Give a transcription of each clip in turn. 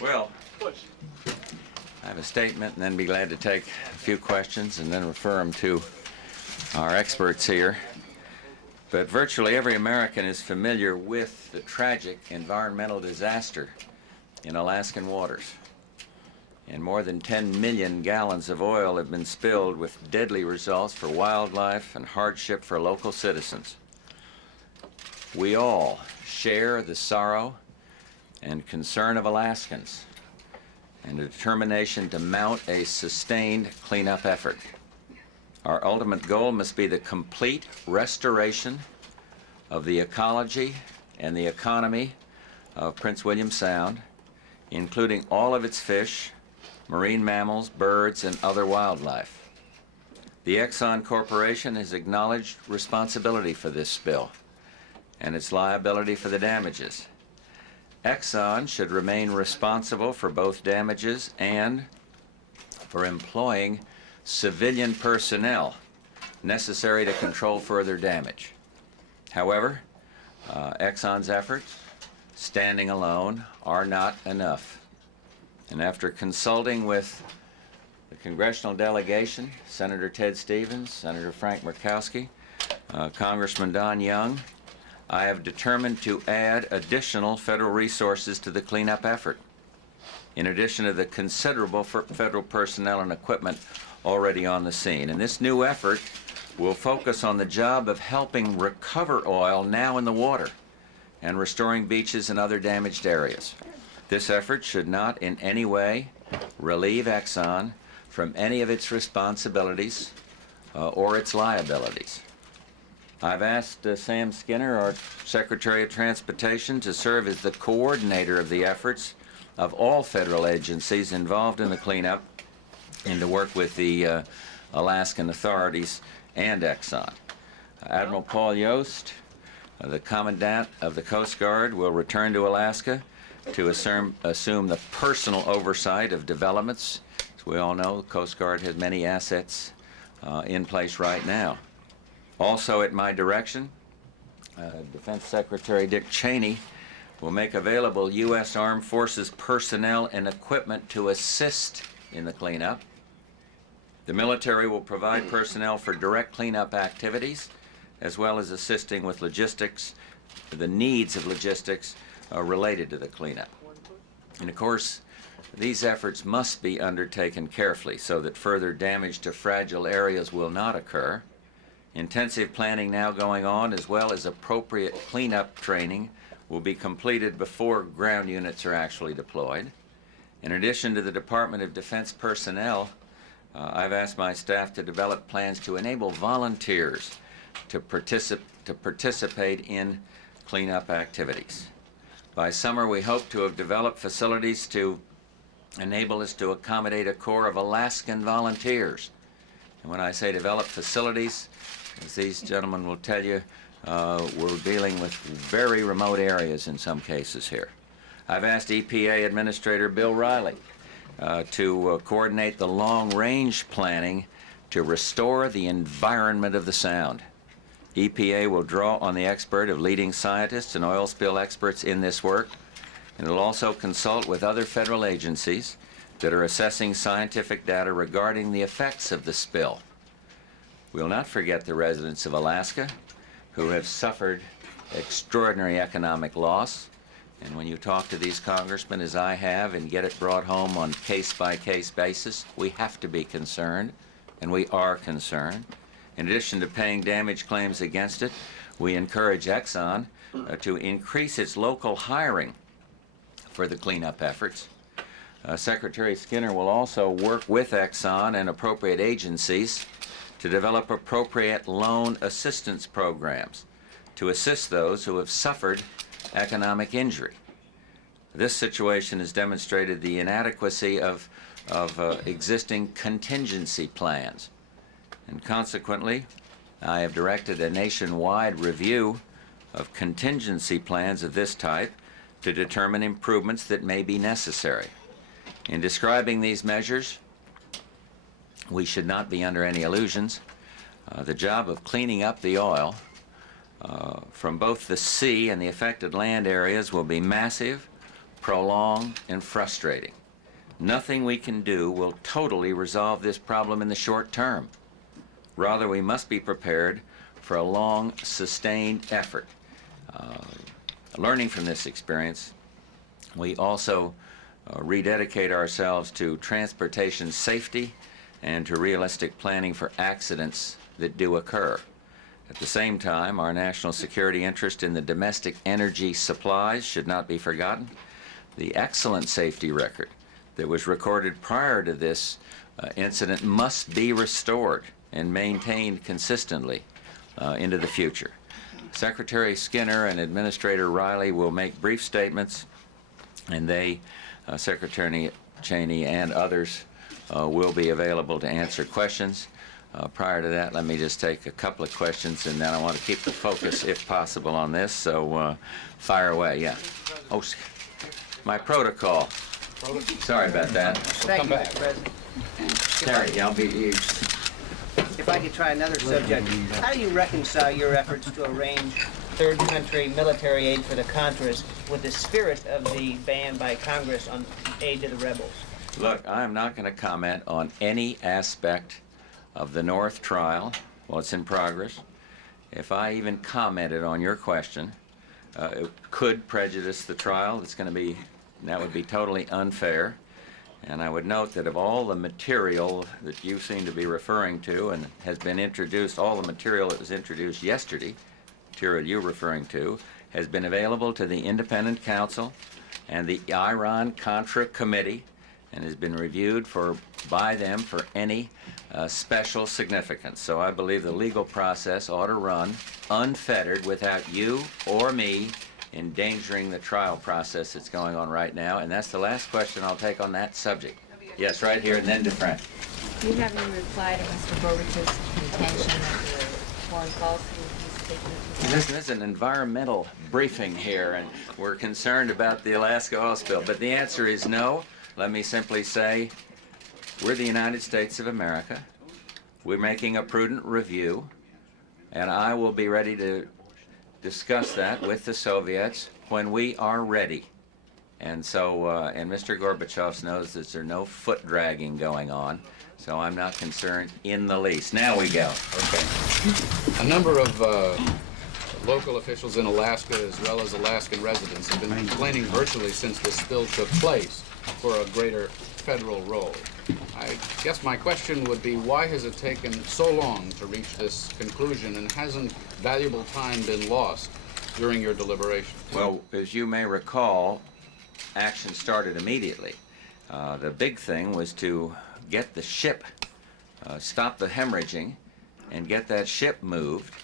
Well, I have a statement and then be glad to take a few questions and then refer them to our experts here. But virtually every American is familiar with the tragic environmental disaster in Alaskan waters. And more than 10 million gallons of oil have been spilled with deadly results for wildlife and hardship for local citizens. We all share the sorrow and concern of Alaskans and a determination to mount a sustained cleanup effort. Our ultimate goal must be the complete restoration of the ecology and the economy of Prince William Sound, including all of its fish, marine mammals, birds, and other wildlife. The Exxon Corporation has acknowledged responsibility for this spill and its liability for the damages. Exxon should remain responsible for both damages and for employing civilian personnel necessary to control further damage. However, Exxon's efforts, standing alone, are not enough. And after consulting with the congressional delegation, Senator Ted Stevens, Senator Frank Murkowski, Congressman Don Young, I have determined to add additional federal resources to the cleanup effort, in addition to the considerable federal personnel and equipment already on the scene. And this new effort will focus on the job of helping recover oil now in the water and restoring beaches and other damaged areas. This effort should not in any way relieve Exxon from any of its responsibilities or its liabilities. I've asked Sam Skinner, our Secretary of Transportation, to serve as the coordinator of the efforts of all federal agencies involved in the cleanup and to work with the Alaskan authorities and Exxon. Admiral Paul Yost, the Commandant of the Coast Guard, will return to Alaska to assume the personal oversight of developments. As we all know, the Coast Guard has many assets in place right now. Also at my direction, Defense Secretary Dick Cheney will make available U.S. Armed Forces personnel and equipment to assist in the cleanup. The military will provide personnel for direct cleanup activities, as well as assisting with logistics, the needs of logistics related to the cleanup. And of course, these efforts must be undertaken carefully so that further damage to fragile areas will not occur. Intensive planning now going on, as well as appropriate cleanup training, will be completed before ground units are actually deployed. In addition to the Department of Defense personnel, I've asked my staff to develop plans to enable volunteers to participate in cleanup activities. By summer, we hope to have developed facilities to enable us to accommodate a corps of Alaskan volunteers. And when I say develop facilities, as these gentlemen will tell you, we're dealing with very remote areas in some cases here. I've asked EPA Administrator Bill Riley to coordinate the long-range planning to restore the environment of the Sound. EPA will draw on the expert of leading scientists and oil spill experts in this work, and it will also consult with other federal agencies that are assessing scientific data regarding the effects of the spill. We will not forget the residents of Alaska who have suffered extraordinary economic loss. And when you talk to these congressmen, as I have, and get it brought home on case-by-case basis, we have to be concerned, and we are concerned. In addition to paying damage claims against it, we encourage Exxon to increase its local hiring for the cleanup efforts. Secretary Skinner will also work with Exxon and appropriate agencies to develop appropriate loan assistance programs to assist those who have suffered economic injury. This situation has demonstrated the inadequacy of existing contingency plans. And consequently, I have directed a nationwide review of contingency plans of this type to determine improvements that may be necessary. In describing these measures, we should not be under any illusions. The job of cleaning up the oil from both the sea and the affected land areas will be massive, prolonged, and frustrating. Nothing we can do will totally resolve this problem in the short term. Rather, we must be prepared for a long, sustained effort. Learning from this experience, we also rededicate ourselves to transportation safety and to realistic planning for accidents that do occur. At the same time, our national security interest in the domestic energy supplies should not be forgotten. The excellent safety record that was recorded prior to this incident must be restored and maintained consistently into the future. Secretary Skinner and Administrator Riley will make brief statements, and they, Secretary Cheney and others, will be available to answer questions. Prior to that, let me just take a couple of questions, and then I want to keep the focus, if possible, on this, so fire away. Yeah. Oh, my protocol. Sorry about that. Thank you, Mr. President. Terry, I'll be you. If I could try another subject, how do you reconcile your efforts to arrange third country military aid for the Contras with the spirit of the ban by Congress on aid to the rebels? Look, I am not going to comment on any aspect of the North trial while it's in progress. If I even commented on your question, it could prejudice the trial. That would be totally unfair. And I would note that of all the material that you seem to be referring to and has been introduced, all the material that was introduced yesterday, material you're referring to, has been available to the Independent Counsel and the Iran-Contra Committee and has been reviewed by them for any special significance. So I believe the legal process ought to run unfettered without you or me endangering the trial process that's going on right now. And that's the last question I'll take on that subject. Yes, right here, and then DeFrank. Do you have any reply to Mr. Gorbachev's contention that the foreign policy is taking? This is an environmental briefing here, and we're concerned about the Alaska oil spill. But the answer is no. Let me simply say, we're the United States of America. We're making a prudent review, and I will be ready to discuss that with the Soviets when we are ready. And so, and Mr. Gorbachev knows that there's no foot dragging going on, so I'm not concerned in the least. Now we go. Okay. A number of local officials in Alaska, as well as Alaskan residents, have been complaining virtually since this spill took place for a greater federal role. I guess my question would be, why has it taken so long to reach this conclusion, and hasn't valuable time been lost during your deliberations? Well, as you may recall, action started immediately. The big thing was to get the ship, stop the hemorrhaging, and get that ship moved.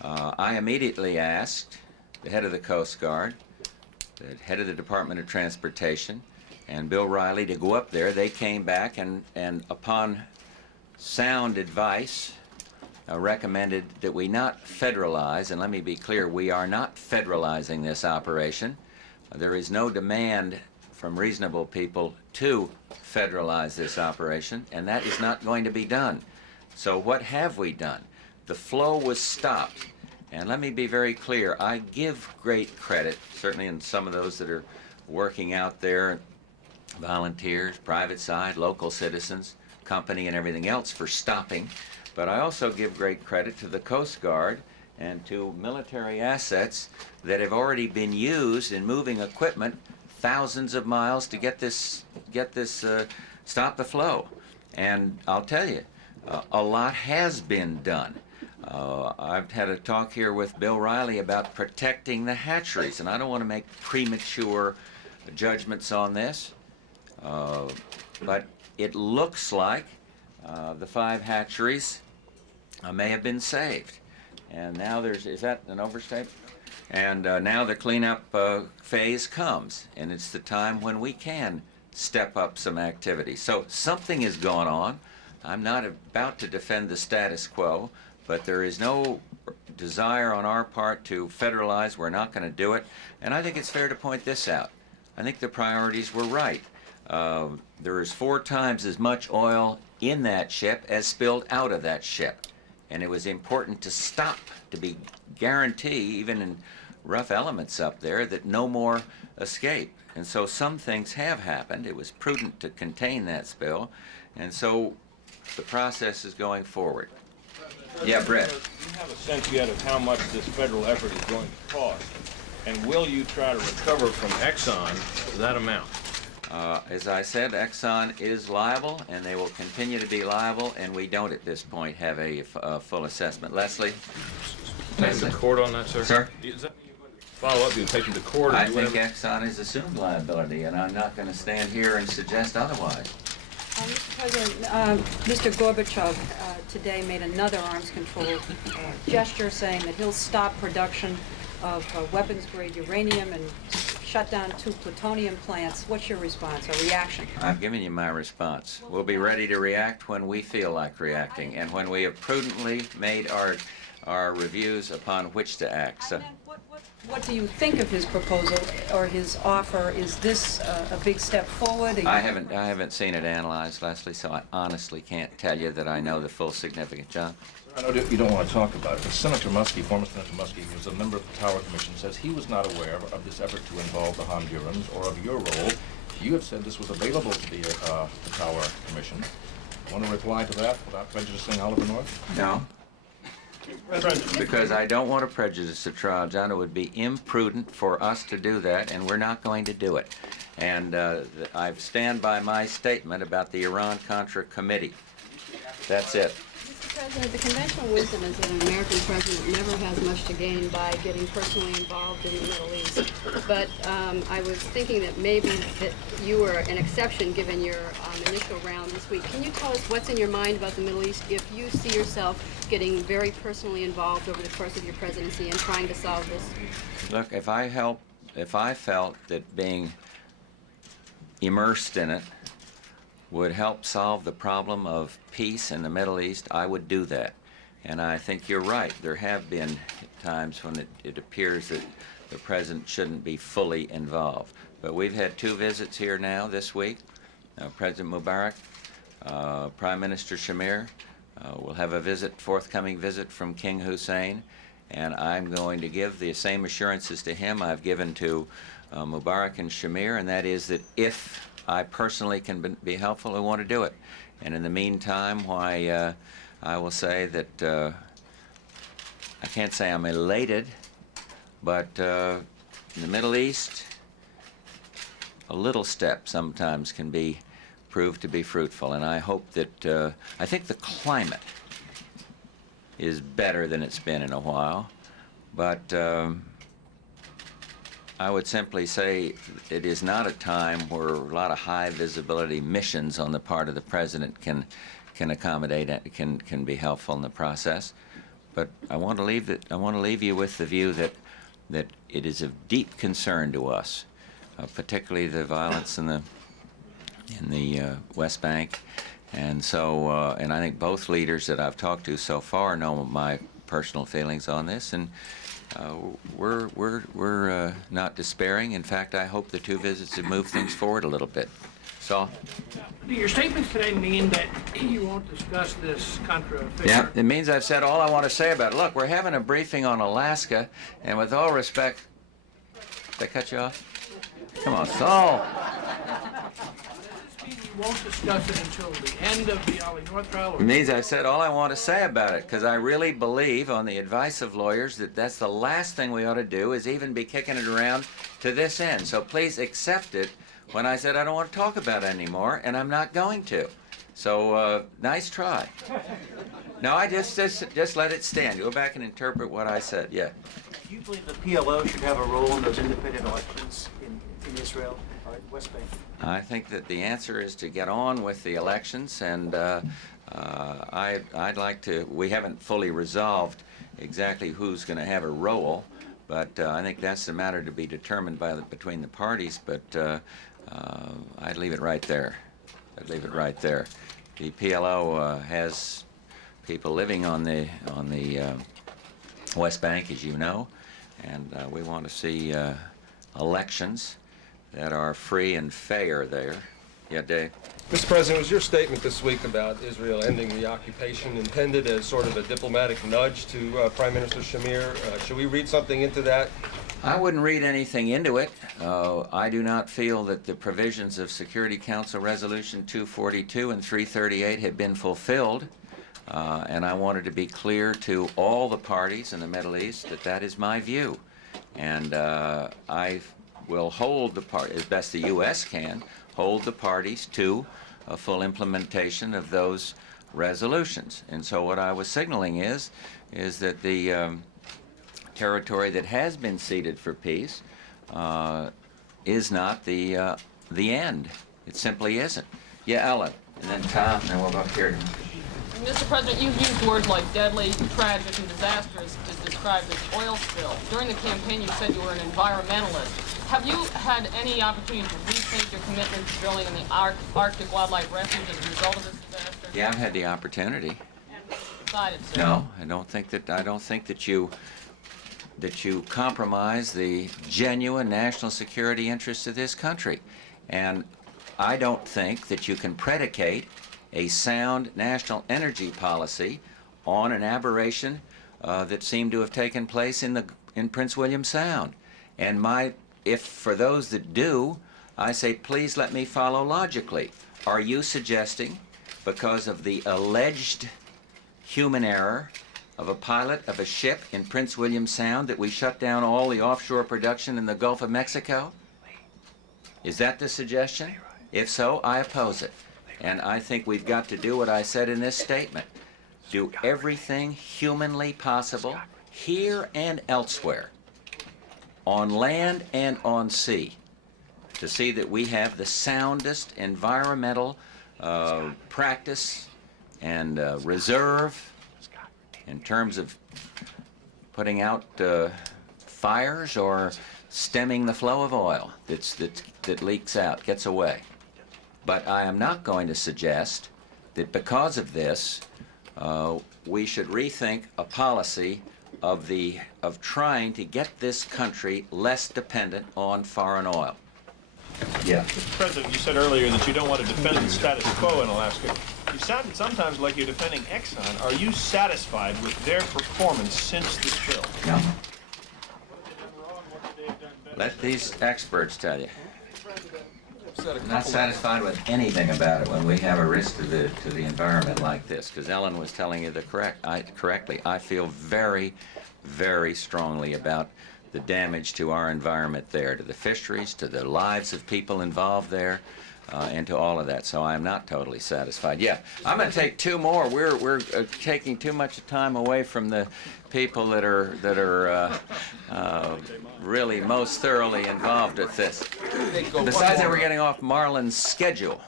I immediately asked the head of the Coast Guard, the head of the Department of Transportation, and Bill Riley to go up there. They came back and upon sound advice, recommended that we not federalize, and let me be clear, we are not federalizing this operation. There is no demand from reasonable people to federalize this operation, and that is not going to be done. So what have we done? The flow was stopped, and let me be very clear, I give great credit, certainly in some of those that are working out there, volunteers, private side, local citizens, company, and everything else for stopping. But I also give great credit to the Coast Guard and to military assets that have already been used in moving equipment thousands of miles to get this stop the flow. And I'll tell you, a lot has been done. I've had a talk here with Bill Riley about protecting the hatcheries, and I don't want to make premature judgments on this, but it looks like the 5 hatcheries may have been saved. And now is that an overstatement? And now the cleanup phase comes, and it's the time when we can step up some activity. So something is going on. I'm not about to defend the status quo, but there is no desire on our part to federalize. We're not going to do it. And I think it's fair to point this out. I think the priorities were right. There is 4 times as much oil in that ship as spilled out of that ship. And it was important to stop, to be guarantee, even in rough elements up there that no more escape. And so some things have happened. It was prudent to contain that spill, and so the process is going forward. Yeah, Brett. Do you have a sense yet of how much this federal effort is going to cost? And will you try to recover from Exxon that amount? As I said, Exxon is liable, and they will continue to be liable, and we don't at this point have a full assessment. Leslie? Take them to court on that, sir? Sir? Is that you're going to follow up? You take them to court? Or I do think whatever? Exxon has assumed liability, and I'm not going to stand here and suggest otherwise. Mr. President, Mr. Gorbachev today made another arms control gesture saying that he'll stop production of weapons-grade uranium and shut down 2 plutonium plants. What's your response or reaction? I've given you my response. We'll be ready to react when we feel like reacting, and when we have prudently made our reviews upon which to act. So, What do you think of his proposal or his offer? Is this a big step forward? I haven't seen it analyzed, Leslie, so I honestly can't tell you that I know the full significance. John? I know that you don't want to talk about it, but Senator Muskie, former Senator Muskie, who was a member of the Tower Commission, says he was not aware of this effort to involve the Hondurans or of your role. You have said this was available to the Tower Commission. Want to reply to that without prejudicing Oliver North? No. Because I don't want to prejudice the trial, John. It would be imprudent for us to do that, and we're not going to do it. And I stand by my statement about the Iran-Contra Committee. That's it. Mr. President, the conventional wisdom is that an American president never has much to gain by getting personally involved in the Middle East. But I was thinking that maybe that you were an exception given your initial round this week. Can you tell us what's in your mind about the Middle East if you see yourself getting very personally involved over the course of your presidency and trying to solve this? Look, if I felt that being immersed in it would help solve the problem of peace in the Middle East, I would do that. And I think you're right. There have been times when it appears that the president shouldn't be fully involved. But we've had 2 visits here now this week. President Mubarak, Prime Minister Shamir. We'll have a forthcoming visit from King Hussein. And I'm going to give the same assurances to him I've given to Mubarak and Shamir, and that is that if I personally can be helpful, I want to do it. And in the meantime, why, I will say that I can't say I'm elated, but in the Middle East, a little step sometimes can be proved to be fruitful. And I hope that, I think the climate is better than it's been in a while, but I would simply say it is not a time where a lot of high visibility missions on the part of the president can accommodate it, can be helpful in the process. But I want to leave you with the view that it is of deep concern to us, particularly the violence in the West Bank, and so and I think both leaders that I've talked to so far know my personal feelings on this, and we're not despairing. In fact, I hope the 2 visits have moved things forward a little bit. Saul? Do your statements today mean that you won't discuss this Contra affair? Yeah, it means I've said all I want to say about it. Look, we're having a briefing on Alaska, and with all respect, did I cut you off? Come on, Saul. You won't discuss it until the end of the Ollie North trial? It means I've said all I want to say about it, because I really believe, on the advice of lawyers, that that's the last thing we ought to do is even be kicking it around to this end. So please accept it when I said I don't want to talk about it anymore, and I'm not going to. So nice try. No, I just let it stand. Go back and interpret what I said. Yeah. Do you believe the PLO should have a role in those independent elections in Israel or in West Bank? I think that the answer is to get on with the elections, and I'd like to. We haven't fully resolved exactly who's going to have a role, but I think that's the matter to be determined between the parties. But I'd leave it right there. I'd leave it right there. The PLO has people living on the West Bank, as you know, and we want to see elections that are free and fair there. Yeah, Dave? Mr. President, was your statement this week about Israel ending the occupation intended as sort of a diplomatic nudge to Prime Minister Shamir? Should we read something into that I wouldn't read anything into it. I do not feel that the provisions of Security Council Resolution 242 and 338 have been fulfilled, and I wanted to be clear to all the parties in the Middle East that that is my view. And I will hold the party, as best the U.S. can, hold the parties to a full implementation of those resolutions. And so what I was signaling is that the territory that has been ceded for peace is not the end. It simply isn't. Yeah, Ellen, and then Tom, and then we'll go up here. Mr. President, you've used words like deadly, tragic, and disastrous to describe this oil spill. During the campaign, you said you were an environmentalist. Have you had any opportunity to rethink your commitment to drilling in the Arctic Wildlife Refuge as a result of this disaster? Yeah, I've had the opportunity. And decided so. No, I don't think that you compromise the genuine national security interests of this country. And I don't think that you can predicate a sound national energy policy on an aberration that seemed to have taken place in Prince William Sound. And if for those that do, I say, please let me follow logically. Are you suggesting, because of the alleged human error of a pilot of a ship in Prince William Sound, that we shut down all the offshore production in the Gulf of Mexico? Is that the suggestion? If so, I oppose it. And I think we've got to do what I said in this statement. Do everything humanly possible, here and elsewhere, on land and on sea, to see that we have the soundest environmental practice and reserve in terms of putting out fires or stemming the flow of oil that leaks out, gets away. But I am not going to suggest that because of this, we should rethink a policy of trying to get this country less dependent on foreign oil. Yeah. Mr. President, you said earlier that you don't want to defend the status quo in Alaska. You sounded sometimes like you're defending Exxon. Are you satisfied with their performance since the spill? No. Let these experts tell you. I'm not satisfied with anything about it when we have a risk to the environment like this, because Ellen was telling you correctly. I feel very, very strongly about the damage to our environment there, to the fisheries, to the lives of people involved there, and to all of that. So I'm not totally satisfied. Yeah, I'm going to take two more. We're taking too much time away from the people that are really most thoroughly involved with this. Besides that, we're getting off Marlon's schedule.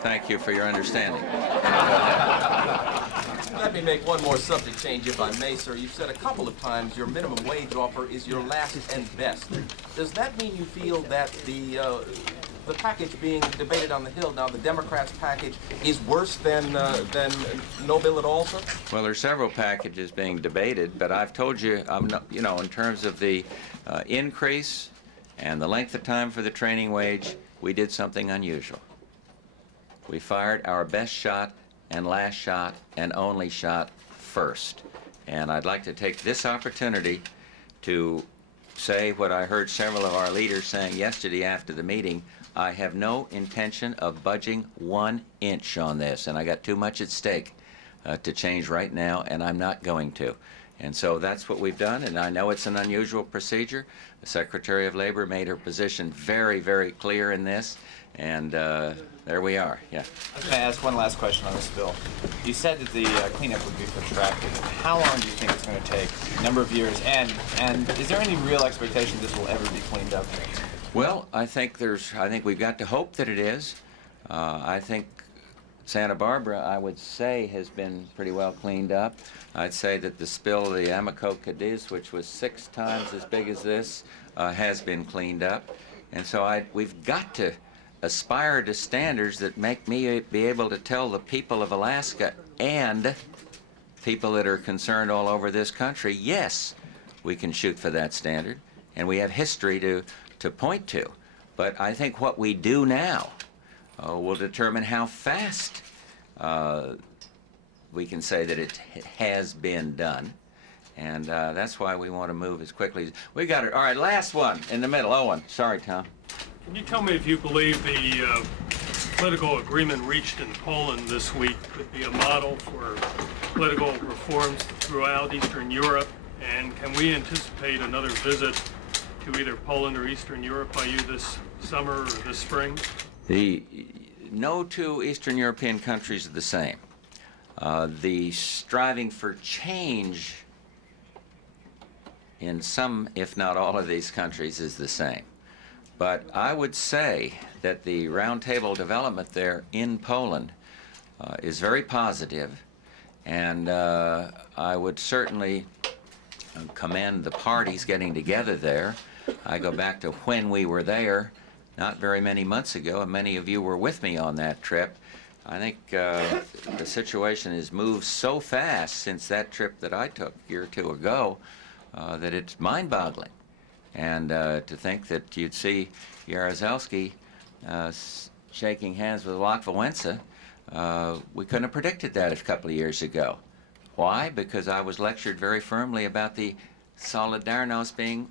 Thank you for your understanding. Let me make one more subject change, if I may, sir. You've said a couple of times your minimum wage offer is your last and best. Does that mean you feel that the package being debated on the Hill now, the Democrats' package, is worse than no bill at all, sir? Well, there's several packages being debated, but I've told you, in terms of the increase and the length of time for the training wage, we did something unusual. We fired our best shot and last shot and only shot first. And I'd like to take this opportunity to say what I heard several of our leaders saying yesterday after the meeting. I have no intention of budging 1 inch on this, and I got too much at stake to change right now, and I'm not going to. And so that's what we've done, and I know it's an unusual procedure. The Secretary of Labor made her position very, very clear in this, and there we are. Yeah. I was going to ask one last question on this bill. You said that the cleanup would be protracted. How long do you think it's going to take? A number of years, and is there any real expectation this will ever be cleaned up? Well, I think we've got to hope that it is. I think Santa Barbara, I would say, has been pretty well cleaned up. I'd say that the spill of the Amoco Cadiz, which was 6 times as big as this, has been cleaned up. And so we've got to aspire to standards that make me be able to tell the people of Alaska and people that are concerned all over this country, yes, we can shoot for that standard, and we have history to point to. But I think what we do now will determine how fast we can say that it has been done. And that's why we want to move as quickly as we got it. All right, last one in the middle. Owen, sorry, Tom. Can you tell me if you believe the political agreement reached in Poland this week could be a model for political reforms throughout Eastern Europe? And can we anticipate another visit to either Poland or Eastern Europe by you this summer or this spring? No two Eastern European countries are the same. The striving for change in some, if not all of these countries is the same. But I would say that the roundtable development there in Poland is very positive, and I would certainly commend the parties getting together there. I go back to when we were there, not very many months ago, and many of you were with me on that trip. I think the situation has moved so fast since that trip that I took a year or two ago that it's mind-boggling. And to think that you'd see Jaruzelski shaking hands with Lech Wałęsa, we couldn't have predicted that a couple of years ago. Why? Because I was lectured very firmly about the Solidarność being,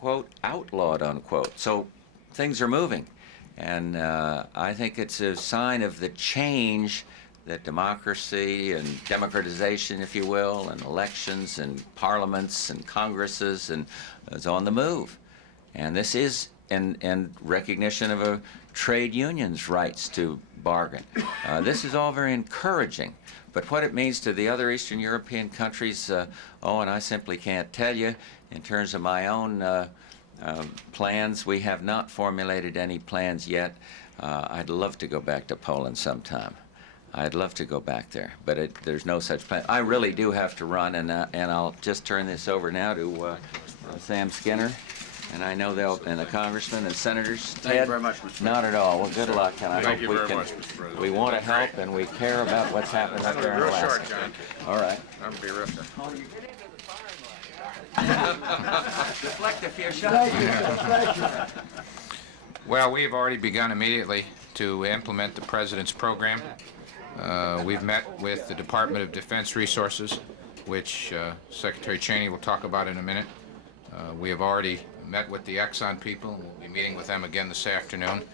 quote, outlawed, unquote. So things are moving. And I think it's a sign of the change that democracy and democratization, if you will, and elections and parliaments and congresses and is on the move. And this is and recognition of a trade union's rights to bargain. This is all very encouraging. But what it means to the other Eastern European countries, and I simply can't tell you. In terms of my own plans, we have not formulated any plans yet. I'd love to go back to Poland sometime. I'd love to go back there, but there's no such plan. I really do have to run, and I'll just turn this over now to Sam Skinner, and I know and the congressmen and senators. Thank you very much, Mr. President. Not at all. Well, good luck, and I Thank hope you we very can. much, Mr. President. We want to help, and we care about what's happening up there in Alaska. Real short, John. All right. I'm gonna be real short. Deflect a few shots. Well, we have already begun immediately to implement the President's program. We've met with the Department of Defense Resources, which Secretary Cheney will talk about in a minute. We have already met with the Exxon people, and we'll be meeting with them again this afternoon.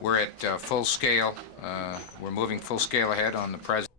We're at full scale. We're moving full scale ahead on the President.